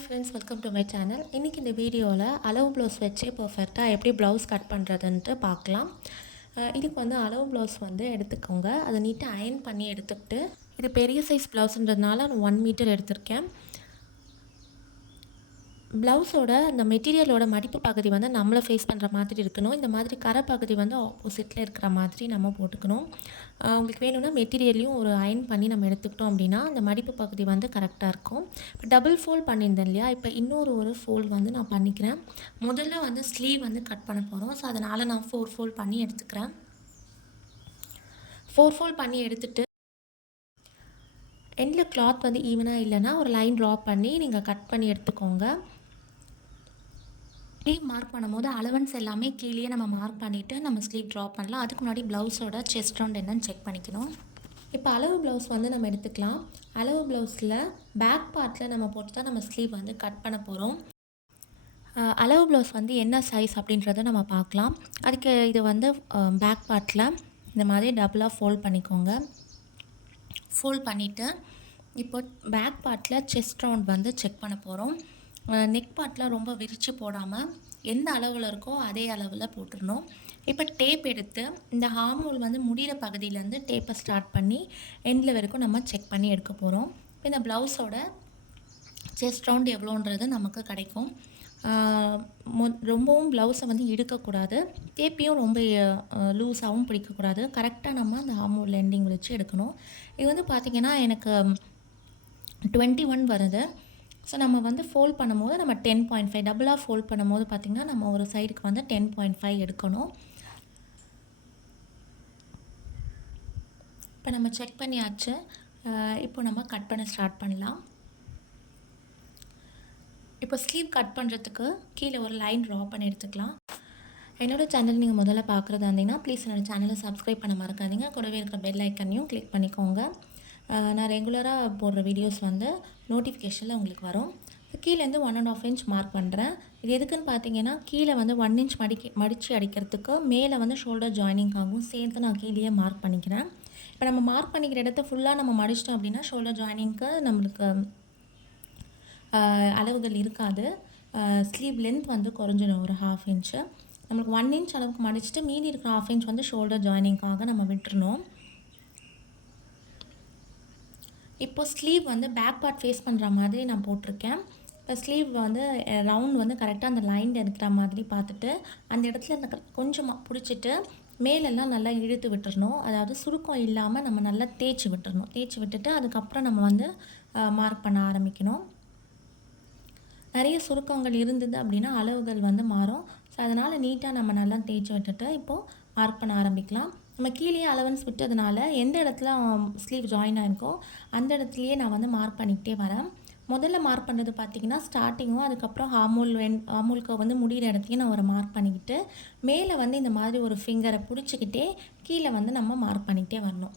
Hi friends, welcome to my channel. இன்றைக்கி இந்த வீடியோவில் அளவு ப்ளவுஸ் வச்சு பர்ஃபெக்டாக எப்படி ப்ளவுஸ் கட் பண்ணுறதுன்ட்டு பார்க்கலாம். இதுக்கு வந்து அளவு ப்ளவுஸ் வந்து எடுத்துக்கோங்க. அதை நீட்டாக அயர்ன் பண்ணி எடுத்துக்கிட்டு, இது பெரிய சைஸ் ப்ளவுஸ்ன்றதுனால நான் 1 மீட்டர் எடுத்திருக்கேன். ப்ளவுஸோட இந்த மெட்டீரியலோட மடிப்பு பகுதி வந்து நம்மளை ஃபேஸ் பண்ணுற மாதிரி இருக்கணும். இந்த மாதிரி கரை பகுதி வந்து ஆப்போசிட்டில் இருக்கிற மாதிரி நம்ம போட்டுக்கணும். உங்களுக்கு வேணும்னா மெட்டீரியலையும் ஒரு அயர்ன் பண்ணி நம்ம எடுத்துக்கிட்டோம் அப்படின்னா அந்த மடிப்பு பகுதி வந்து கரெக்டாக இருக்கும். இப்போ டபுள் ஃபோல்ட் பண்ணியிருந்தேன் இல்லையா, இப்போ இன்னொரு ஃபோல்ட் வந்து நான் பண்ணிக்கிறேன். முதல்ல வந்து ஸ்லீவ் வந்து கட் பண்ண போகிறோம். ஸோ அதனால் நான் 4 ஃபோல்ட் பண்ணி எடுத்துக்கிறேன். 4 ஃபோல்ட் பண்ணி எடுத்துகிட்டு எண்டில் கிளாத் வந்து ஈவனாக இல்லைன்னா ஒரு லைன் ட்ரா பண்ணி நீங்கள் கட் பண்ணி எடுத்துக்கோங்க. ஸ்லீவ் மார்க் பண்ணும்போது அலவன்ஸ் எல்லாமே கீழே நம்ம மார்க் பண்ணிவிட்டு நம்ம ஸ்லீவ் ட்ரா பண்ணலாம். அதுக்கு முன்னாடி ப்ளவுஸோட செஸ்ட் ரவுண்ட் என்னன்னு செக் பண்ணிக்கணும். இப்போ அளவு ப்ளவுஸ் வந்து நம்ம எடுத்துக்கலாம். அளவு ப்ளவுஸில் பேக் பார்ட்டில் நம்ம போட்டு தான் நம்ம ஸ்லீவ் வந்து கட் பண்ண போகிறோம். அளவு ப்ளவுஸ் வந்து என்ன சைஸ் அப்படின்றத நம்ம பார்க்கலாம். அதுக்கு இது வந்து பேக் பார்ட்டில் இந்த மாதிரி டபுளாக ஃபோல்ட் பண்ணிக்கோங்க. ஃபோல்ட் பண்ணிவிட்டு இப்போ பேக் பார்ட்டில் செஸ்ட் ரவுண்ட் வந்து செக் பண்ண போகிறோம். நெக் பார்ட்டில் ரொம்ப விரித்து போடாமல் எந்த அளவில் இருக்கோ அதே அளவில் போட்டுடணும். இப்போ டேப் எடுத்து இந்த ஹார்மோல் வந்து முடிகிற பகுதியிலேருந்து டேப்பை ஸ்டார்ட் பண்ணி எண்டில் வரைக்கும் நம்ம செக் பண்ணி எடுக்க போகிறோம். இப்போ இந்த ப்ளவுஸோட செஸ்ட் ரவுண்ட் எவ்வளோன்றது நமக்கு கிடைக்கும். ரொம்பவும் ப்ளவுஸை வந்து இழுக்கக்கூடாது, டேப்பையும் ரொம்ப லூஸாகவும் பிடிக்கக்கூடாது. கரெக்டாக நம்ம அந்த ஹார்மோல் எண்டிங் வச்சு எடுக்கணும். இது வந்து பார்த்திங்கன்னா எனக்கு 21 வருது. ஸோ நம்ம வந்து ஃபோல்ட் பண்ணும்போது நம்ம 10.5 டபுளாக ஃபோல்ட் பண்ணும்போது பார்த்திங்கன்னா நம்ம ஒரு சைடுக்கு வந்து 10.5 எடுக்கணும். இப்போ நம்ம செக் பண்ணியாச்சு. இப்போ நம்ம கட் பண்ண ஸ்டார்ட் பண்ணலாம். இப்போ ஸ்லீவ் கட் பண்ணுறதுக்கு கீழே ஒரு லைன் ட்ரா பண்ணி எடுத்துக்கலாம். என்னோடய சேனல் நீங்கள் முதல்ல பார்க்குறதா இருந்தீங்கன்னா ப்ளீஸ் என்னோடய சேனலை சப்ஸ்கிரைப் பண்ண மறக்காதீங்க. கூடவே இருக்கிற பெல் ஐக்கனையும் கிளிக் பண்ணிக்கோங்க. நான் ரெகுலராக போடுற வீடியோஸ் வந்து நோட்டிஃபிகேஷனில் உங்களுக்கு வரும். கீழேருந்து 1.5 இன்ச் மார்க் பண்ணுறேன். இது எதுக்குன்னு பார்த்தீங்கன்னா கீழே வந்து 1 இன்ச் மடித்து அடிக்கிறதுக்கு மேலே வந்து ஷோல்டர் ஜாயினிங்காகவும் சேர்த்து நான் கீழேயே மார்க் பண்ணிக்கிறேன். இப்போ நம்ம மார்க் பண்ணிக்கிற இடத்த ஃபுல்லாக நம்ம மடிச்சிட்டோம் அப்படின்னா ஷோல்டர் ஜாயினிங்க்கு நம்மளுக்கு அளவுகள் இருக்காது. ஸ்லீவ் லென்த் வந்து குறைஞ்சிடும் ஒரு 1/2 இன்ச்சு. நம்மளுக்கு 1 இன்ச் அளவுக்கு மடிச்சுட்டு மீதி இருக்கிற 1/2 இன்ச் வந்து ஷோல்டர் ஜாயினிங்காக நம்ம விட்டுறணும். இப்போ ஸ்லீவ் வந்து பேக் பார்ட் ஃபேஸ் பண்ணுற மாதிரி நான் போட்டிருக்கேன். இப்போ ஸ்லீவ் வந்து ரவுண்ட் வந்து கரெக்டாக அந்த லைன் இருக்கிற மாதிரி பார்த்துட்டு அந்த இடத்துல இந்த கொஞ்சமாக பிடிச்சிட்டு மேலெல்லாம் நல்லா இழுத்து விட்டுறணும். அதாவது சுருக்கம் இல்லாமல் நம்ம நல்லா தேய்ச்சி விட்டுட்டு அதுக்கப்புறம் நம்ம வந்து மார்க் பண்ண ஆரம்பிக்கணும். நிறைய சுருக்கங்கள் இருந்தது அப்படின்னா அளவுகள் வந்து மாறும். ஸோ அதனால் நீட்டாக நம்ம நல்லா தேய்ச்சி விட்டுட்டு இப்போது மார்க் பண்ண ஆரம்பிக்கலாம். நம்ம கீழே அலவன்ஸ் விட்டதுனால எந்த இடத்துல ஸ்லீவ் ஜாயின் ஆகிருக்கோ அந்த இடத்துலையே நான் வந்து மார்க் பண்ணிக்கிட்டே வரேன். முதல்ல மார்க் பண்ணுறது பார்த்திங்கன்னா ஸ்டார்டிங்கும் அதுக்கப்புறம் ஹார்மோலுக்கு வந்து முடிகிற இடத்தையும் நான் ஒரு மார்க் பண்ணிக்கிட்டு மேலே வந்து இந்த மாதிரி ஒரு ஃபிங்கரை பிடிச்சிக்கிட்டே கீழே வந்து நம்ம மார்க் பண்ணிக்கிட்டே வரணும்.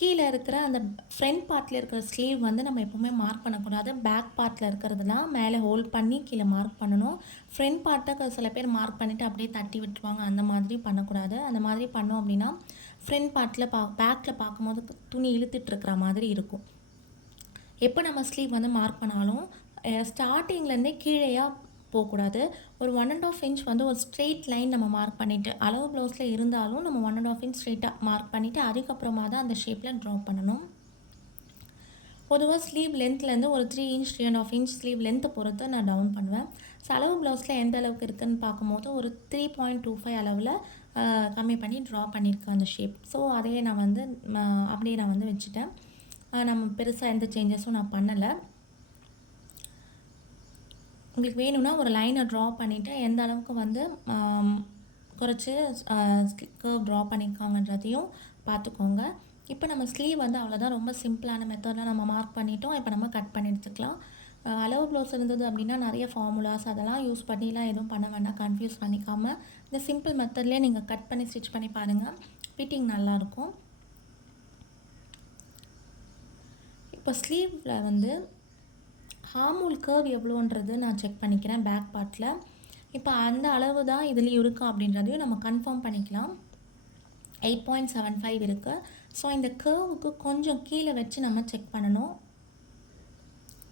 கீழே இருக்கிற அந்த ஃப்ரண்ட் பார்ட்டில் இருக்கிற ஸ்லீவ் வந்து நம்ம எப்போவுமே மார்க் பண்ணக்கூடாது. பேக் பார்ட்டில் இருக்கிறதுலாம் மேலே ஹோல்ட் பண்ணி கீழே மார்க் பண்ணணும். ஃப்ரண்ட் பார்ட்டை சில பேர் மார்க் பண்ணிவிட்டு அப்படியே தட்டி விட்டுருவாங்க. அந்த மாதிரி பண்ணக்கூடாது. அந்த மாதிரி பண்ணோம் அப்படின்னா ஃப்ரண்ட் பார்ட்டில் பேக்கில் பார்க்கும்போது துணி இழுத்துட்ருக்கிற மாதிரி இருக்கும். எப்போ நம்ம ஸ்லீவ் வந்து மார்க் பண்ணாலும் ஸ்டார்டிங்லேருந்தே கீழேயாக போகக்கூடாது. ஒரு 1.5 இன்ச் வந்து ஒரு ஸ்ட்ரெயிட் லைன் நம்ம மார்க் பண்ணிவிட்டு அளவு ப்ளவுஸில் இருந்தாலும் நம்ம 1.5 இன்ச் ஸ்ட்ரெயிட்டாக மார்க் பண்ணிவிட்டு அதுக்கப்புறமா தான் அந்த ஷேப்பில் ட்ரா பண்ணணும். பொதுவாக ஸ்லீவ் லென்த்லேருந்து ஒரு 3 இன்ச் 3.5 இன்ச் ஸ்லீவ் லென்த்தை பொறுத்து நான் டவுன் பண்ணுவேன். ஸோ அளவு ப்ளவுஸில் எந்த அளவுக்கு இருக்குதுன்னு பார்க்கும்போது ஒரு 3.25 அளவில் கம்மி பண்ணி ட்ரா பண்ணியிருக்கேன் அந்த ஷேப். ஸோ அதையே நான் வந்து அப்படியே நான் வந்து வச்சுட்டேன். நம்ம பெருசாக எந்த சேஞ்சஸும் நான் பண்ணலை. உங்களுக்கு வேணும்னா ஒரு லைனை ட்ரா பண்ணிவிட்டு எந்த அளவுக்கு வந்து குறைச்சி கர்வ் ட்ரா பண்ணியிருக்காங்கன்றதையும் பார்த்துக்கோங்க. இப்போ நம்ம ஸ்லீவ் வந்து அவ்வளோதான், ரொம்ப சிம்பிளான மெத்தடில் நம்ம மார்க் பண்ணிட்டோம். இப்போ நம்ம கட் பண்ணி எடுத்துக்கலாம். அளவு ப்ளவுஸ் இருந்தது அப்படின்னா நிறைய ஃபார்முலாஸ் அதெல்லாம் யூஸ் பண்ணிலாம் எதுவும் பண்ண வேண்டாம். கன்ஃபியூஸ் பண்ணிக்காமல் இந்த சிம்பிள் மெத்தட்லேயே நீங்கள் கட் பண்ணி ஸ்டிச் பண்ணி பாருங்கள். ஃபிட்டிங் நல்லாயிருக்கும். இப்போ ஸ்லீவில் வந்து ஹார்மோல் கர்வ் எவ்வளோன்றது நான் செக் பண்ணிக்கிறேன் பேக் பார்ட்டில். இப்போ அந்த அளவு தான் இதுலேயும் இருக்கா அப்படின்றதையும் நம்ம கன்ஃபார்ம் பண்ணிக்கலாம். 8.75 இருக்குது. ஸோ இந்த கர்வுக்கு கொஞ்சம் கீழே வச்சு நம்ம செக் பண்ணணும்.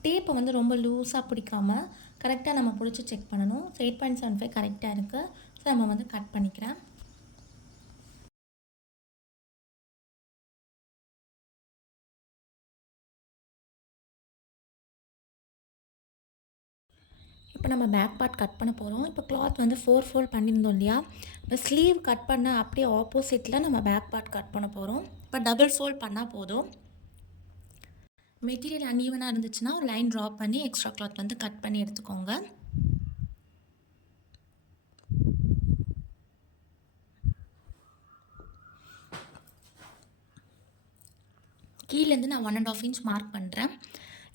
டேப்பை வந்து ரொம்ப லூஸாக பிடிக்காம கரெக்டாக நம்ம பிடிச்சி செக் பண்ணணும். ஸோ 8.75 கரெக்டாக இருக்குது. ஸோ நம்ம வந்து கட் பண்ணிக்கிறேன். இப்போ நம்ம பேக் பார்ட் கட் பண்ண போகிறோம். இப்போ கிளாத் வந்து 4 ஃபோல்ட் பண்ணியிருந்தோம் இல்லையா? இப்போ ஸ்லீவ் கட் பண்ண அப்படியே ஆப்போசிட்டில் நம்ம பேக் பார்ட் கட் பண்ண போகிறோம். இப்போ டபுள் ஃபோல்ட் பண்ணால் போதும். மெட்டீரியல் அன்ஈவனாக இருந்துச்சுன்னா ஒரு லைன் ட்ரா பண்ணி எக்ஸ்ட்ரா கிளாத் வந்து கட் பண்ணி எடுத்துக்கோங்க. கீழேருந்து நான் 1.5 இன்ச் மார்க் பண்ணுறேன்.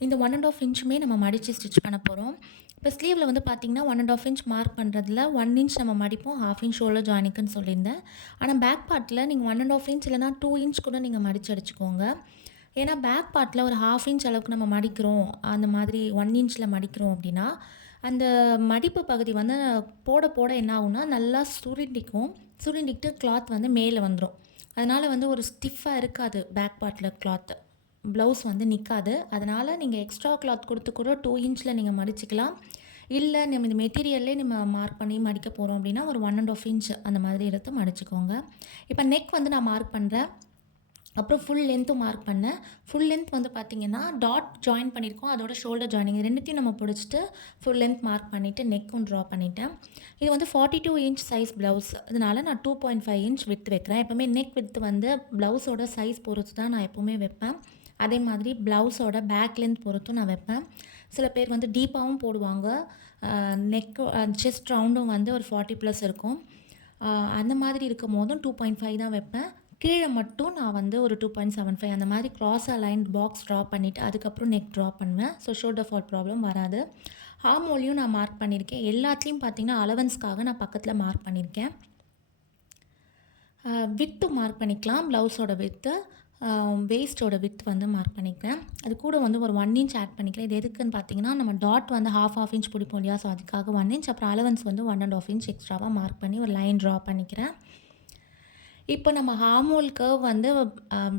இந்த 1.5 இன்ச்சுமே நம்ம மடித்து ஸ்டிச் பண்ண போகிறோம். இப்போ ஸ்லீவில் வந்து பார்த்திங்கன்னா 1.5 இன்ச் மார்க் பண்ணுறதுல 1 இன்ச் நம்ம மடிப்போம், 1/2 இன்ச் ஷோல்டர் ஜாயினிக்குன்னு சொல்லியிருந்தேன். ஆனால் பேக் பார்ட்டில் நீங்கள் 1.5 இன்ச் இல்லைனா 2 இன்ச் கூட நீங்கள் மடித்து அடிச்சுக்கோங்க. ஏன்னா பேக் பார்ட்டில் ஒரு 1/2 இன்ச் அளவுக்கு நம்ம மடிக்கிறோம், அந்த மாதிரி 1 இன்ச்சில் மடிக்கிறோம் அப்படின்னா அந்த மடிப்பு பகுதி வந்து போட போட என்ன ஆகும்னா நல்லா சுருண்டிக்கிட்டு கிளாத் வந்து மேலே வந்துடும். அதனால் வந்து ஒரு ஸ்டிஃபாக இருக்காது பேக் பார்ட்டில் கிளாத்து. ப்ளவுஸ் வந்து நிற்காது. அதனால் நீங்கள் எக்ஸ்ட்ரா கிளாத் கொடுத்து கூட 2 இன்ச்சில் நீங்கள் மடிச்சிக்கலாம். இல்லை நம்ம இந்த மெட்டீரியல்லே நம்ம மார்க் பண்ணி மடிக்க போகிறோம் அப்படின்னா ஒரு 1.5 இன்ச் அந்த மாதிரி எடுத்து மடிச்சுக்கோங்க. இப்போ நெக் வந்து நான் மார்க் பண்ணுறேன். அப்புறம் ஃபுல் லென்த்தும் மார்க் பண்ணேன். ஃபுல் லென்த் வந்து பார்த்திங்கன்னா டாட் ஜாயின் பண்ணியிருக்கோம், அதோட ஷோல்டர் ஜாயினிங் ரெண்டுத்தையும் நம்ம பிடிச்சிட்டு ஃபுல் லென்த் மார்க் பண்ணிவிட்டு நெக்கும் ட்ரா பண்ணிட்டேன். இது வந்து 42 இன்ச் சைஸ் ப்ளவுஸ், அதனால நான் 2.5 இன்ச் வித் வைக்கிறேன். எப்போவுமே நெக் வித் வந்து ப்ளவுஸோட சைஸ் பொறுத்து தான் நான் எப்போவுமே வைப்பேன். அதே மாதிரி ப்ளவுஸோட பேக் லென்த் பொறுத்தும் நான் வைப்பேன். சில பேர் வந்து டீப்பாகவும் போடுவாங்க. நெக்கு செஸ்ட் ரவுண்டும் வந்து ஒரு 40+ இருக்கும். அந்த மாதிரி இருக்கும் போதும் 2.5 தான் வைப்பேன். கீழே மட்டும் நான் வந்து ஒரு 2.75 அந்த மாதிரி க்ராஸாக லைன் பாக்ஸ் ட்ரா பண்ணிவிட்டு அதுக்கப்புறம் நெக் ட்ரா பண்ணுவேன். ஸோ ஷோல்டர் ஃபால் ப்ராப்ளம் வராது. ஹார்மோலையும் நான் மார்க் பண்ணியிருக்கேன். எல்லாத்துலேயும் பார்த்திங்கன்னா அலவன்ஸ்க்காக நான் பக்கத்தில் மார்க் பண்ணியிருக்கேன். வித்து மார்க் பண்ணிக்கலாம். ப்ளவுஸோட வித்து, வேஸ்ட்டோட வித் வந்து மார்க் பண்ணிக்கிறேன். அது கூட வந்து ஒரு 1 இன்ச் ஆட் பண்ணிக்கிறேன். இது எதுக்குன்னு பார்த்தீங்கன்னா நம்ம டாட் வந்து half இன்ச் பிடிப்போம் இல்லையா? ஸோ அதுக்காக 1 இன்ச், அப்புறம் அலவன்ஸ் வந்து 1.5 இன்ச் எக்ஸ்ட்ராவாக மார்க் பண்ணி ஒரு லைன் ட்ரா பண்ணிக்கிறேன். இப்போ நம்ம ஹார்மோல் கர்வ் வந்து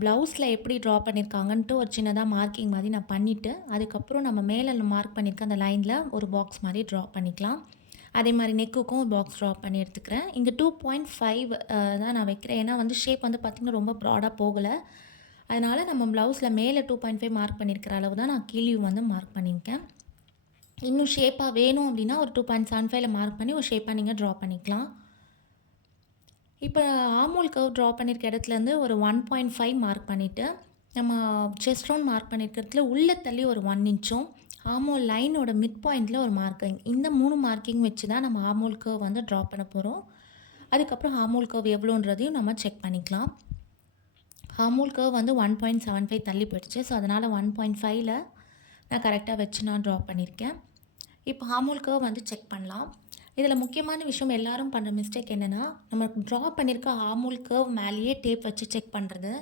ப்ளவுஸில் எப்படி ட்ரா பண்ணியிருக்காங்கன்ட்டு ஒரு சின்னதாக மார்க்கிங் மாதிரி நான் பண்ணிவிட்டு அதுக்கப்புறம் நம்ம மேலே மார்க் பண்ணியிருக்க அந்த லைனில் ஒரு பாக்ஸ் மாதிரி ட்ரா பண்ணிக்கலாம். அதே மாதிரி நெக்குக்கும் ஒரு பாக்ஸ் ட்ரா பண்ணி எடுத்துக்கிறேன். இங்கே 2.5 தான் நான் வைக்கிறேன். ஏன்னா வந்து ஷேப் வந்து பார்த்திங்கன்னா ரொம்ப ப்ராடாக போகலை. அதனால் நம்ம ப்ளவுஸில் மேலே 2.5 மார்க் பண்ணியிருக்கிற அளவு தான் நான் கீழேயும் வந்து மார்க் பண்ணியிருக்கேன். இன்னும் ஷேப்பாக வேணும் அப்படின்னா ஒரு 2.75 மார்க் பண்ணி ஒரு ஷேப்பாக நீங்கள் ட்ரா பண்ணிக்கலாம். இப்போ ஆர்மோல் கர்வ் ட்ரா பண்ணியிருக்க இடத்துலேருந்து ஒரு 1.5 மார்க் பண்ணிவிட்டு நம்ம செஸ்ட் ரவுண்ட் மார்க் பண்ணியிருக்கிறதுல உள்ளே தள்ளி ஒரு 1 இன்ச்சும் ஆர்மோல் லைனோட மிட் பாயிண்டில் ஒரு மார்க்கிங், இந்த 3 மார்க்கிங் வச்சு தான் நம்ம ஆர்மோல் கர்வ் வந்து ட்ரா பண்ண போகிறோம். அதுக்கப்புறம் ஆர்மோல் கர்வ் எவ்வளோன்றதையும் நம்ம செக் பண்ணிக்கலாம். ஆர்மோல் கர்வ் வந்து 1.75 தள்ளி போயிடுச்சு. ஸோ அதனால் 1.5ல் நான் கரெக்டாக வச்சு நான் ட்ரா பண்ணியிருக்கேன். இப்போ ஆர்மோல் கர்வ் வந்து செக் பண்ணலாம். இதில் முக்கியமான விஷயம் எல்லாரும் பண்ணுற மிஸ்டேக் என்னென்னா, நம்ம ட்ரா பண்ணியிருக்க ஆர்மோல் கர்வ் மேலேயே டேப் வச்சு செக் பண்ணுறது.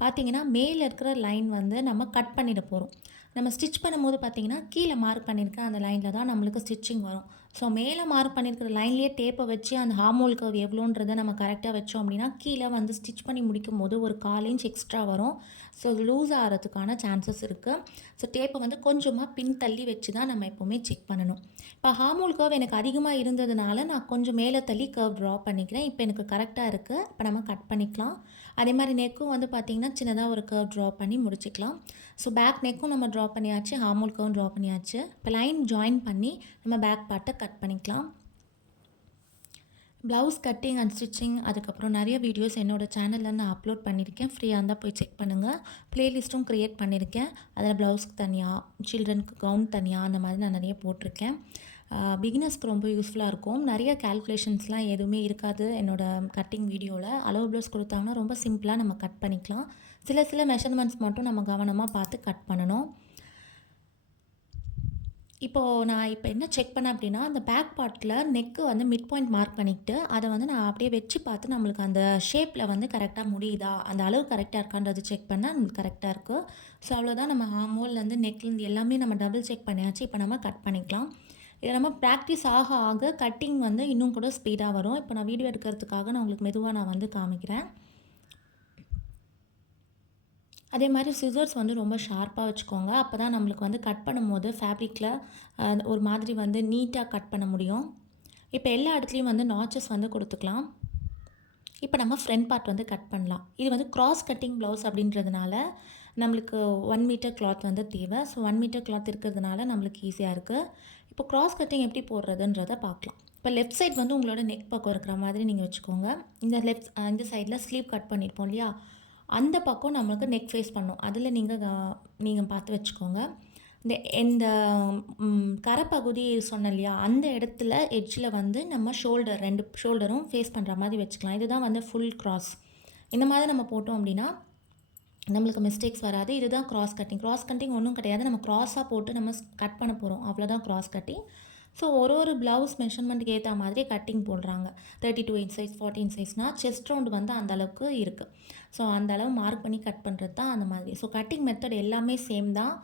பார்த்திங்கன்னா மேலே இருக்கிற லைன் வந்து நம்ம கட் பண்ணிட போகிறோம். நம்ம ஸ்டிச் பண்ணும்போது பார்த்திங்கன்னா கீழே மார்க் பண்ணியிருக்க அந்த லைனில் தான் நம்மளுக்கு ஸ்டிச்சிங் வரும். ஸோ மேலே மார்க் பண்ணியிருக்கிற லைன்லேயே டேப்பை வச்சு அந்த ஆர்மோல் கர்வ் எவ்வளோன்றதை நம்ம கரெக்டாக வச்சோம் அப்படின்னா கீழே வந்து ஸ்டிச் பண்ணி முடிக்கும் போது ஒரு 1/4 இன்ச் எக்ஸ்ட்ரா வரும். ஸோ லூஸ் ஆகிறதுக்கான சான்சஸ் இருக்குது. ஸோ டேப்பை வந்து கொஞ்சமாக பின் தள்ளி வச்சு தான் நம்ம எப்போவுமே செக் பண்ணணும். இப்போ ஆர்மோல் கர்வ் எனக்கு அதிகமாக இருந்ததுனால நான் கொஞ்சம் மேலே தள்ளி கர்வ் ட்ரா பண்ணிக்கிறேன். இப்போ எனக்கு கரெக்டாக இருக்குது. இப்போ நம்ம கட் பண்ணிக்கலாம். அதே மாதிரி நெக்கும் வந்து பார்த்திங்கன்னா சின்னதாக ஒரு கர்வ் ட்ரா பண்ணி முடிச்சிக்கலாம். ஸோ பேக் நெக்கும் நம்ம ட்ரா பண்ணியாச்சு, ஆர்மோல் கர்வும் ட்ரா பண்ணியாச்சு. இப்போ லைன் ஜாயின் பண்ணி நம்ம பேக் பார்ட்டை கட் பண்ணிக்கலாம். ப்ளவுஸ் கட்டிங் அண்ட் ஸ்டிச்சிங் அதுக்கப்புறம் நிறைய வீடியோஸ் என்னோடய சேனலில் நான் அப்லோட் பண்ணியிருக்கேன். ஃப்ரீயாக இருந்தால் போய் செக் பண்ணுங்கள். ப்ளேலிஸ்ட்டும் க்ரியேட் பண்ணியிருக்கேன். அதில் ப்ளவுஸ்க்கு தனியாக, சில்ட்ரனுக்கு கவுன் தனியாக, அந்த மாதிரி நான் நிறைய போட்டிருக்கேன். பிகினர்ஸ்க்கு ரொம்ப யூஸ்ஃபுல்லாக இருக்கும். நிறைய கால்குலேஷன்ஸ்லாம் எதுவுமே இருக்காது என்னோடய கட்டிங் வீடியோவில். அளவு ப்ளவுஸ் கொடுத்தாங்கன்னா ரொம்ப சிம்பிளாக நம்ம கட் பண்ணிக்கலாம். சில மெஷர்மெண்ட்ஸ் மட்டும் நம்ம கவனமாக பார்த்து கட் பண்ணணும். இப்போது நான் என்ன செக் பண்ணேன் அப்படின்னா, அந்த பேக் பார்ட்டில் நெக்கு வந்து மிட் பாயிண்ட் மார்க் பண்ணிக்கிட்டு அதை வந்து நான் அப்படியே வச்சு பார்த்து நம்மளுக்கு அந்த ஷேப்பில் வந்து கரெக்டாக முடியுதா, அந்த அளவு கரெக்டாக இருக்கான்றது செக் பண்ணால் கரெக்டாக இருக்குது. ஸோ அவ்வளோதான். நம்ம ஆர்மோல்லேருந்து நெக்லேருந்து எல்லாமே நம்ம டபுள் செக் பண்ணியாச்சு. இப்போ நம்ம கட் பண்ணிக்கலாம். இதை நம்ம ப்ராக்டிஸ் ஆக ஆக கட்டிங் வந்து இன்னும் கூட ஸ்பீடாக வரும். இப்போ நான் வீடியோ எடுக்கிறதுக்காக நான் உங்களுக்கு மெதுவாக நான் வந்து காமிக்கிறேன். அதே மாதிரி சிசர்ஸ் வந்து ரொம்ப ஷார்ப்பாக வச்சுக்கோங்க. அப்போ தான் நம்மளுக்கு வந்து கட் பண்ணும்போது ஃபேப்ரிக்கில் ஒரு மாதிரி வந்து நீட்டாக கட் பண்ண முடியும். இப்போ எல்லா இடத்துலையும் வந்து நாச்சஸ் வந்து கொடுத்துக்கலாம். இப்போ நம்ம ஃப்ரண்ட் பார்ட் வந்து கட் பண்ணலாம். இது வந்து கிராஸ் கட்டிங் ப்ளவுஸ் அப்படின்றதுனால நம்மளுக்கு 1 மீட்டர் கிளாத் வந்து தேவை. ஸோ 1 மீட்டர் கிளாத் இருக்கிறதுனால நம்மளுக்கு ஈஸியாக இருக்குது. இப்போ கிராஸ் கட்டிங் எப்படி போடுறதுன்றதை பார்க்கலாம். இப்போ லெஃப்ட் சைட் வந்து உங்களோட நெக் பக்கம் இருக்கிற மாதிரி நீங்கள் வச்சுக்கோங்க. இந்த சைடில் ஸ்லீவ் கட் பண்ணியிருப்போம் இல்லையா, அந்த பக்கம் நம்மளுக்கு நெக் ஃபேஸ் பண்ணும். அதில் நீங்கள் பார்த்து வச்சுக்கோங்க. இந்த கரைப்பகுதி சொன்னேன் இல்லையா, அந்த இடத்துல எட்ஜில் வந்து நம்ம ஷோல்டர் 2 ஷோல்டரும் ஃபேஸ் பண்ணுற மாதிரி வச்சுக்கலாம். இதுதான் வந்து ஃபுல் கிராஸ். இந்த மாதிரி நம்ம போட்டோம் அப்படின்னா நம்மளுக்கு மிஸ்டேக்ஸ் வராது. இதுதான் கிராஸ் கட்டிங். கிராஸ் கட்டிங் ஒன்றும் கிடையாது. நம்ம கிராஸாக போட்டு நம்ம கட் பண்ண போகிறோம், அவ்வளோதான் கிராஸ் கட்டிங். ஸோ ஒரு ப்ளவுஸ் மெஷர்மெண்ட்டுக்கு ஏற்ற மாதிரி கட்டிங் போடுறாங்க. 32 இன்ச் சைஸ், 14 சைஸ்னால் செஸ்ட் ரவுண்டு வந்து அந்தளவுக்கு இருக்குது. ஸோ அந்தளவு மார்க் பண்ணி கட் பண்ணுறது தான் அந்த மாதிரி. ஸோ கட்டிங் மெத்தட் எல்லாமே சேம் தான்.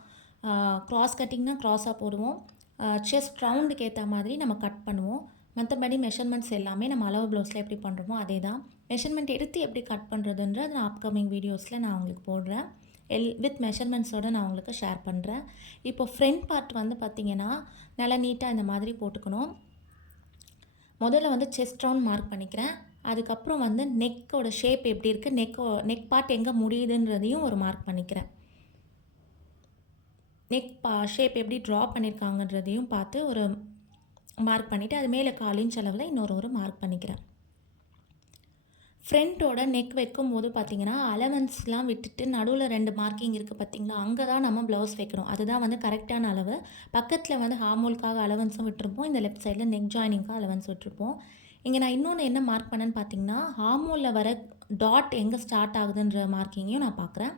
கிராஸ் கட்டிங்னா கிராஸாக போடுவோம். செஸ்ட் ரவுண்டுக்கு ஏற்ற மாதிரி நம்ம கட் பண்ணுவோம். மற்றபடி மெஷர்மெண்ட்ஸ் எல்லாமே நம்ம அளவு ப்ளவுஸில் எப்படி பண்ணுறோமோ அதே தான். மெஷர்மெண்ட் எடுத்து எப்படி கட் பண்ணுறதுன்றது நான் அப்கமிங் வீடியோஸில் நான் உங்களுக்கு போடுறேன். வித் மெஷர்மெண்ட்ஸோடு நான் உங்களுக்கு ஷேர் பண்ணுறேன். இப்போ ஃப்ரண்ட் பார்ட் வந்து பார்த்திங்கன்னா நல்லா நீட்டாக இந்த மாதிரி போட்டுக்கணும். முதல்ல வந்து செஸ்ட் ரவுண்ட் மார்க் பண்ணிக்கிறேன். அதுக்கப்புறம் வந்து நெக்கோட ஷேப் எப்படி இருக்குது, நெக் பார்ட் எங்கே முடியுதுன்றதையும் ஒரு மார்க் பண்ணிக்கிறேன். நெக் ஷேப் எப்படி ட்ரா பண்ணியிருக்காங்கன்றதையும் பார்த்து ஒரு மார்க் பண்ணிவிட்டு அது மேலே 1/4 இன்ச் அளவில் இன்னொரு மார்க் பண்ணிக்கிறேன். ஃப்ரண்ட்டோட நெக் வைக்கும்போது பார்த்திங்கன்னா அலவன்ஸ்லாம் விட்டுட்டு நடுவில் 2 மார்க்கிங் இருக்குது பார்த்திங்களா, அங்கே தான் நம்ம ப்ளவுஸ் வைக்கணும். அதுதான் வந்து கரெக்டான அளவு. பக்கத்தில் வந்து ஹார்மோலுக்காக அலவன்ஸும் விட்டுருப்போம். இந்த லெஃப்ட் சைடில் நெக் ஜாயினிங்காக அலவன்ஸ் விட்டுருப்போம். இங்கே நான் இன்னொன்று என்ன மார்க் பண்ணேன்னு பார்த்திங்கன்னா, ஹார்மோலில் வர டாட் எங்கே ஸ்டார்ட் ஆகுதுன்ற மார்க்கிங்கையும் நான் பார்க்குறேன்.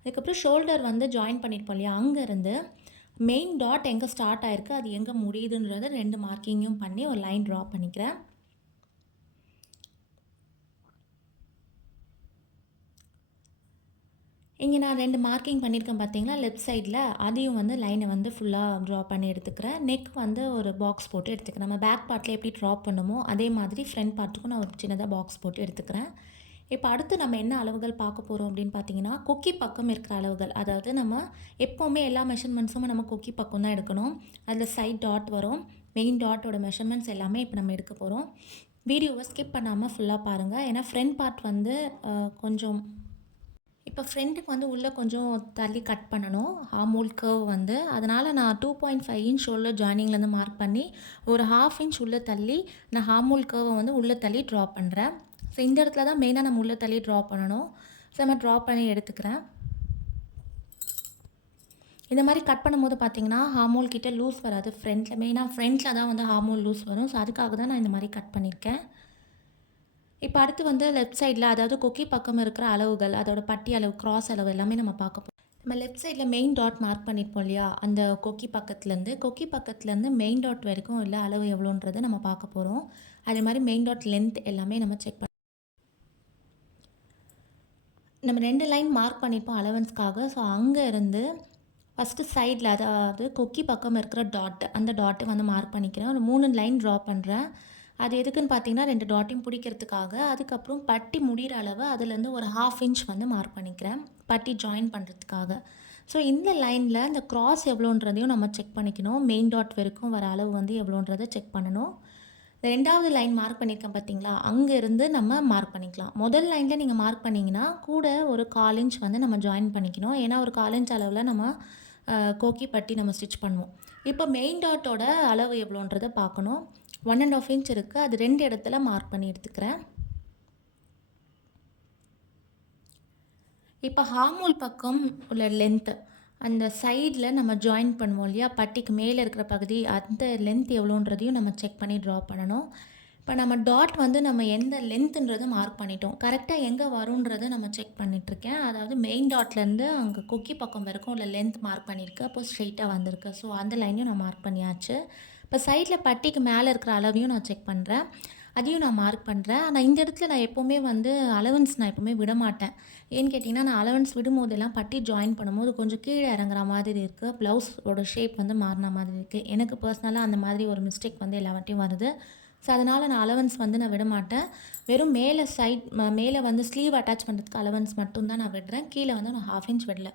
அதுக்கப்புறம் ஷோல்டர் வந்து ஜாயின் பண்ணியிருப்போம் இல்லையா, அங்கேருந்து மெயின் டாட் எங்கே ஸ்டார்ட் ஆகிருக்கு, அது எங்கே முடியுதுன்றது 2 மார்க்கிங்கும் பண்ணி ஒரு லைன் ட்ரா பண்ணிக்கிறேன். இங்கே நான் 2 மார்க்கிங் பண்ணியிருக்கேன் பார்த்தீங்களா, லெஃப்ட் சைடில். அதையும் வந்து லைனை வந்து ஃபுல்லாக ட்ரா பண்ணி எடுத்துக்கிறேன். நெக் வந்து ஒரு பாக்ஸ் போட்டு எடுத்துக்கிறேன். நம்ம பேக் பார்ட்டில் எப்படி ட்ரா பண்ணுமோ அதே மாதிரி ஃப்ரண்ட் பார்ட்டுக்கும் நான் ஒரு சின்னதாக பாக்ஸ் போட்டு எடுத்துக்கிறேன். இப்போ அடுத்து நம்ம என்ன அளவுகள் பார்க்க போகிறோம் அப்படின்னு பார்த்தீங்கன்னா, கொக்கி பக்கம் இருக்கிற அளவுகள். அதாவது நம்ம எப்போவுமே எல்லா மெஷர்மெண்ட்ஸும் நம்ம கொக்கி பக்கம் தான் எடுக்கணும். அதில் சைட் டாட் வரும். மெயின் டாட்டோட மெஷர்மெண்ட்ஸ் எல்லாமே இப்போ நம்ம எடுக்க போகிறோம். வீடியோவை ஸ்கிப் பண்ணாமல் ஃபுல்லாக பாருங்கள். ஏன்னா ஃப்ரண்ட் பார்ட் வந்து கொஞ்சம் இப்போ ஃப்ரண்ட்டுக்கு வந்து உள்ளே கொஞ்சம் தள்ளி கட் பண்ணணும், ஹார்மோல் கர்வ் வந்து. அதனால் நான் 2.5 இன்ச் ஷோல்டர் ஜாயினிங்லேருந்து மார்க் பண்ணி ஒரு 1/2 இன்ச் உள்ளே தள்ளி நான் ஹார்மோல் கர்வை வந்து உள்ளே தள்ளி ட்ரா பண்ணுறேன். ஸோ இந்த இடத்துல தான் மெயினாக நம்ம உள்ளே தள்ளி ட்ரா பண்ணணும். ஸோ நம்ம ட்ரா பண்ணி எடுத்துக்கிறேன். இந்த மாதிரி கட் பண்ணும்போது பார்த்திங்கன்னா ஹார்மோல் கிட்டே லூஸ் வராது. மெயினாக ஃப்ரண்ட்டில் தான் வந்து ஹார்மோல் லூஸ் வரும். ஸோ அதுக்காக தான் நான் இந்த மாதிரி கட் பண்ணியிருக்கேன். இப்போ அடுத்து வந்து லெஃப்ட் சைடில், அதாவது கொக்கி பக்கம் இருக்கிற அளவுகள், அதோட பட்டி அளவு, கிராஸ் அளவு எல்லாமே நம்ம பார்க்க போகிறோம். நம்ம லெஃப்ட் சைடில் மெயின் டாட் மார்க் பண்ணியிருப்போம் இல்லையா, அந்த கொக்கி பக்கத்துலேருந்து மெயின் டாட் வரைக்கும் உள்ள அளவு எவ்வளோன்றதை நம்ம பார்க்க போகிறோம். அதே மாதிரி மெயின் டாட் லென்த் எல்லாமே நம்ம செக் பண்ண. நம்ம 2 லைன் மார்க் பண்ணியிருப்போம் அலவன்ஸ்க்காக. ஸோ அங்கே இருந்து ஃபஸ்ட்டு சைடில், அதாவது கொக்கி பக்கம் இருக்கிற டாட், அந்த டாட்டை வந்து மார்க் பண்ணிக்கிறேன். ஒரு 3 லைன் ட்ரா பண்ணுறேன். அது எதுக்குன்னு பார்த்தீங்கன்னா 2 டாட்டையும் பிடிக்கிறதுக்காக. அதுக்கப்புறம் பட்டி முடிகிற அளவு அதுலேருந்து ஒரு 1/2 இன்ச் வந்து மார்க் பண்ணிக்கிறேன், பட்டி ஜாயின் பண்ணுறதுக்காக. ஸோ இந்த லைனில் இந்த கிராஸ் எவ்வளோன்றதையும் நம்ம செக் பண்ணிக்கணும். மெயின் டாட் வரைக்கும் வர அளவு வந்து எவ்வளோன்றதை செக் பண்ணணும். 2வது லைன் மார்க் பண்ணியிருக்கேன் பார்த்தீங்களா, அங்கேருந்து நம்ம மார்க் பண்ணிக்கலாம். முதல் லைனில் நீங்கள் மார்க் பண்ணிங்கன்னா கூட ஒரு 1/4 இன்ச் வந்து நம்ம ஜாயின் பண்ணிக்கணும். ஏன்னா ஒரு 1/4 இன்ச் அளவில் நம்ம கோக்கி பட்டி நம்ம ஸ்டிச் பண்ணுவோம். இப்போ மெயின் டாட்டோட அளவு எவ்வளோன்றதை பார்க்கணும். 1.5 இன்ச் இருக்குது. அது 2 இடத்துல மார்க் பண்ணி எடுத்துக்கிறேன். இப்போ ஹார்மோல் பக்கம் உள்ள லென்த்து, அந்த சைடில் நம்ம ஜாயின் பண்ணுவோம் இல்லையா, பட்டிக்கு மேலே இருக்கிற பகுதி, அந்த லென்த் எவ்வளோன்றதையும் நம்ம செக் பண்ணி ட்ரா பண்ணணும். இப்போ நம்ம டாட் வந்து நம்ம எந்த லென்த்துன்றதை மார்க் பண்ணிட்டோம். கரெக்டாக எங்கே வரும்ன்றதை நம்ம செக் பண்ணிகிட்ருக்கேன். அதாவது மெயின் டாட்லேருந்து அங்கே கொக்கி பக்கம் வரைக்கும் உள்ள லென்த் மார்க் பண்ணியிருக்கு. அப்போ ஸ்ட்ரெயிட்டாக வந்திருக்கு. ஸோ அந்த லைனையும் நான் மார்க் பண்ணியாச்சு. இப்போ சைடில் பட்டிக்கு மேலே இருக்கிற அளவையும் நான் செக் பண்ணுறேன். அதையும் நான் மார்க் பண்ணுறேன். ஆனால் இந்த இடத்துல நான் எப்போவுமே வந்து அலவன்ஸ் நான் எப்போவுமே விட மாட்டேன். ஏன்னு கேட்டிங்கன்னா, நான் அலவன்ஸ் விடும்போதெல்லாம் பட்டி ஜாயின் பண்ணும்போது கொஞ்சம் கீழே இறங்குற மாதிரி இருக்குது. ப்ளவுஸோட ஷேப் வந்து மாறின மாதிரி இருக்குது. எனக்கு பர்சனலாக அந்த மாதிரி ஒரு மிஸ்டேக் வந்து எல்லா வாட்டியும் வருது. ஸோ அதனால் நான் அலவன்ஸ் வந்து நான் விட மாட்டேன். வெறும் மேலே மேலே வந்து ஸ்லீவ் அட்டாச் பண்ணுறதுக்கு அலவன்ஸ் மட்டும்தான் நான் விடுறேன். கீழே வந்து நான் 1/2 இன்ச் விடல.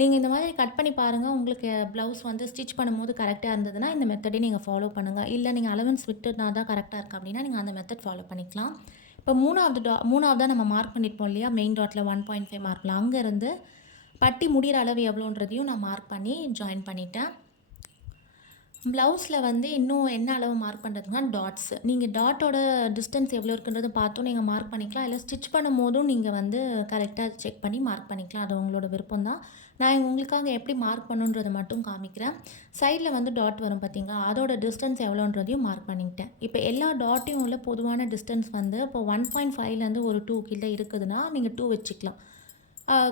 நீங்கள் இந்த மாதிரி கட் பண்ணி பாருங்கள். உங்களுக்கு ப்ளவுஸ் வந்து ஸ்டிச் பண்ணும்போது கரெக்டாக இருந்ததுன்னா இந்த மெத்தடே நீங்கள் ஃபாலோ பண்ணுங்கள். இல்லை நீங்கள் அலவன்ஸ் விட்டுனா தான் கரெக்டாக இருக்குது அப்படின்னா நீங்கள் அந்த மெத்தட் ஃபாலோ பண்ணிக்கலாம். இப்போ மூணாவதாக நம்ம மார்க் பண்ணியிருப்போம் இல்லையா, மெயின் டாட்டில் 1.5 மார்க்கில் அங்கேருந்து பட்டி முடிகிற அளவு எவ்வளோன்றதையும் நான் மார்க் பண்ணி ஜாயின் பண்ணிட்டேன். ப்ளவுஸில் வந்து இன்னும் என்ன அளவு மார்க் பண்ணுறதுன்னா டாட்ஸ். நீங்கள் டாட்டோட டிஸ்டன்ஸ் எவ்வளோ இருக்குன்றதை பார்த்தும் நீங்கள் மார்க் பண்ணிக்கலாம். இல்லை ஸ்டிச் பண்ணும் போதும் நீங்கள் வந்து கரெக்டாக செக் பண்ணி மார்க் பண்ணிக்கலாம். அது உங்களோட விருப்பம் தான். நான் உங்களுக்காக எப்படி மார்க் பண்ணுன்றதை மட்டும் காமிக்கிறேன். சைடில் வந்து டாட் வரும் பார்த்தீங்களா, அதோட டிஸ்டன்ஸ் எவ்வளோன்றதையும் மார்க் பண்ணிக்கிட்டேன். இப்போ எல்லா டாட்டையும் உள்ள பொதுவான டிஸ்டன்ஸ் வந்து இப்போ 1.5லேருந்து ஒரு 2 கிட்ட இருக்குதுன்னா நீங்கள் 2 வச்சுக்கலாம்.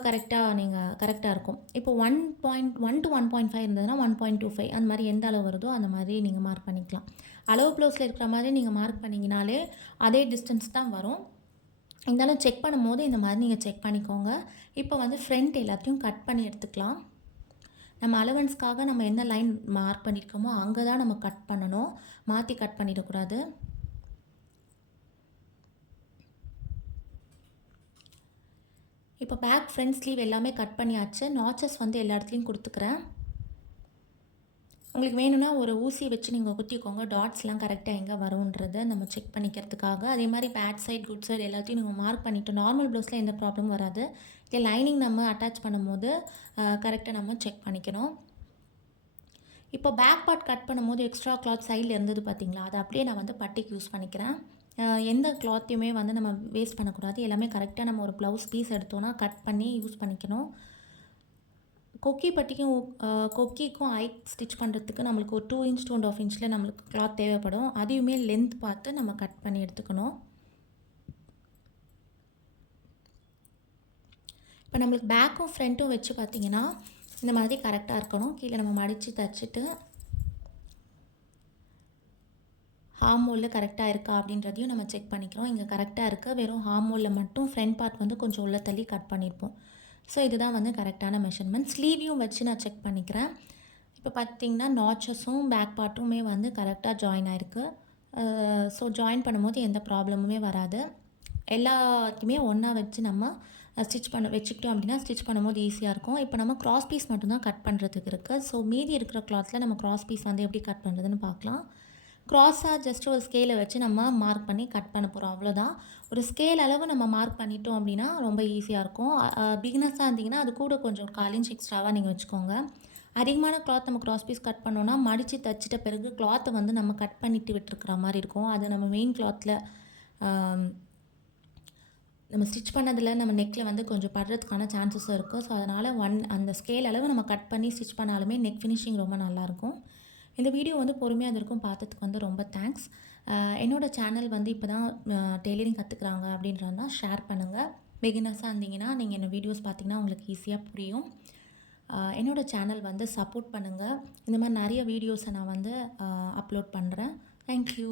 கரெக்டாக இருக்கும். இப்போ 1.1 to 1.5 இருந்ததுன்னா 1.25 அந்த மாதிரி எந்த அளவு வருதோ அந்த மாதிரி நீங்கள் மார்க் பண்ணிக்கலாம். அளவு ப்ளவுஸில் இருக்கிற மாதிரி நீங்கள் மார்க் பண்ணிங்கனாலே அதே டிஸ்டன்ஸ் தான் வரும். இருந்தாலும் செக் பண்ணும்போது இந்த மாதிரி நீங்கள் செக் பண்ணிக்கோங்க. இப்போ வந்து ஃப்ரண்ட் எல்லாத்தையும் கட் பண்ணி எடுத்துக்கலாம். நம்ம அலவன்ஸ்க்காக நம்ம என்ன லைன் மார்க் பண்ணியிருக்கோமோ அங்கே தான் நம்ம கட் பண்ணணும், மாற்றி கட் பண்ணிடக்கூடாது. இப்போ பேக் ஃப்ரண்ட் ஸ்லீவ் எல்லாமே கட் பண்ணியாச்சு. நாச்சஸ் வந்து எல்லா இடத்துலையும் கொடுத்துக்கிறேன். உங்களுக்கு வேணும்னா ஒரு ஊசி வச்சு நீங்கள் குத்திக்கோங்க, டாட்ஸ்லாம் கரெக்டாக எங்கே வரும்ன்றதை நம்ம செக் பண்ணிக்கிறதுக்காக. அதே மாதிரி பேக் சைட் குட் சைடு எல்லாத்தையும் நம்ம மார்க் பண்ணிவிட்டு நார்மல் ப்ளவுஸில் எந்த ப்ராப்ளமும் வராது. இல்லை லைனிங் நம்ம அட்டாச் பண்ணும்போது கரெக்டாக நம்ம செக் பண்ணிக்கணும். இப்போ பேக் பார்ட் கட் பண்ணும்போது எக்ஸ்ட்ரா கிளாத் சைடில் இருந்தது பார்த்தீங்களா, அதை அப்படியே நான் வந்து பட்டிக்கு யூஸ் பண்ணிக்கிறேன். எந்த கிளாத்தையுமே வந்து நம்ம வேஸ்ட் பண்ணக்கூடாது. எல்லாமே கரெக்டாக நம்ம ஒரு ப்ளவுஸ் பீஸ் எடுத்தோன்னா கட் பண்ணி யூஸ் பண்ணிக்கணும். கொக்கிக்கும் ஐ ஸ்டிச் பண்ணுறதுக்கு நம்மளுக்கு ஒரு 2 இன்ச் 2.5 இன்ச்சில் நம்மளுக்கு கிளாத் தேவைப்படும். அதையுமே லென்த் பார்த்து நம்ம கட் பண்ணி எடுத்துக்கணும். இப்போ நம்மளுக்கு பேக்கும் ஃப்ரண்ட்டும் வச்சு பார்த்திங்கன்னா இந்த மாதிரி கரெக்டாக இருக்கணும். கீழே நம்ம மடித்து தைச்சிட்டு ஹார்மோலில் கரெக்டாக இருக்கா அப்படின்றதையும் நம்ம செக் பண்ணிக்கிறோம். இங்கே கரெக்டாக இருக்குது. வெறும் ஹார்மோலில் மட்டும் ஃப்ரண்ட் பார்ட் வந்து கொஞ்சம் உள்ள தள்ளி கட் பண்ணியிருப்போம். ஸோ இதுதான் வந்து கரெக்டான மெஷர்மெண்ட். ஸ்லீவையும் வச்சு நான் செக் பண்ணிக்கிறேன். இப்போ பார்த்திங்கன்னா நாச்சஸும் பேக் பார்ட்டுமே வந்து கரெக்டாக ஜாயின் ஆகிருக்கு. ஸோ ஜாயின் பண்ணும்போது எந்த ப்ராப்ளமுமே வராது. எல்லாத்தையுமே ஒன்றா வச்சு நம்ம வச்சுக்கிட்டோம் அப்படின்னா ஸ்டிச் பண்ணும்போது ஈஸியாக இருக்கும். இப்போ நம்ம க்ராஸ் பீஸ் மட்டும்தான் கட் பண்ணுறதுக்கு இருக்குது. ஸோ மீதி இருக்கிற கிளாத்தில் நம்ம க்ராஸ் பீஸ் வந்து எப்படி கட் பண்ணுறதுன்னு பார்க்கலாம். க்ராஸாக ஜஸ்ட் ஒரு ஸ்கேலை வச்சு நம்ம மார்க் பண்ணி கட் பண்ண போகிறோம், அவ்வளோதான். ஒரு ஸ்கேல் அளவு நம்ம மார்க் பண்ணிட்டோம் அப்படின்னா ரொம்ப ஈஸியாக இருக்கும். பிகினர்ஸாக இருந்திங்கன்னா அது கூட கொஞ்சம் 1/4 இன்ச் எக்ஸ்ட்ராவாக நீங்கள் வச்சுக்கோங்க. அதிகமான கிளாத் நம்ம க்ராஸ் பீஸ் கட் பண்ணோன்னா மடித்து தைச்சிட்ட பிறகு கிளாத்தை வந்து நம்ம கட் பண்ணிட்டு விட்டுருக்குற மாதிரி இருக்கும். அது நம்ம மெயின் கிளாத்தில் நம்ம ஸ்டிச் பண்ணதில் நம்ம நெக்கில் வந்து கொஞ்சம் படுறதுக்கான சான்சஸும் இருக்குது. ஸோ அதனால் அந்த ஸ்கேல் அளவு நம்ம கட் பண்ணி ஸ்டிச் பண்ணாலுமே நெக் ஃபினிஷிங் ரொம்ப நல்லாயிருக்கும். இந்த வீடியோ வந்து பொறுமையாக இருந்திருக்கும், பார்த்ததுக்கு வந்து ரொம்ப தேங்க்ஸ். என்னோடய சேனல் வந்து இப்போ தான் டெய்லரிங் கற்றுக்குறாங்க அப்படின்றதான் ஷேர் பண்ணுங்கள். பிகினர்ஸாக இருந்தீங்கன்னா நீங்கள் என்ன வீடியோஸ் பார்த்திங்கன்னா உங்களுக்கு ஈஸியாக புரியும். என்னோடய சேனல் வந்து சப்போர்ட் பண்ணுங்கள். இந்த மாதிரி நிறைய வீடியோஸை நான் வந்து அப்லோட் பண்ணுறேன். தேங்க்யூ.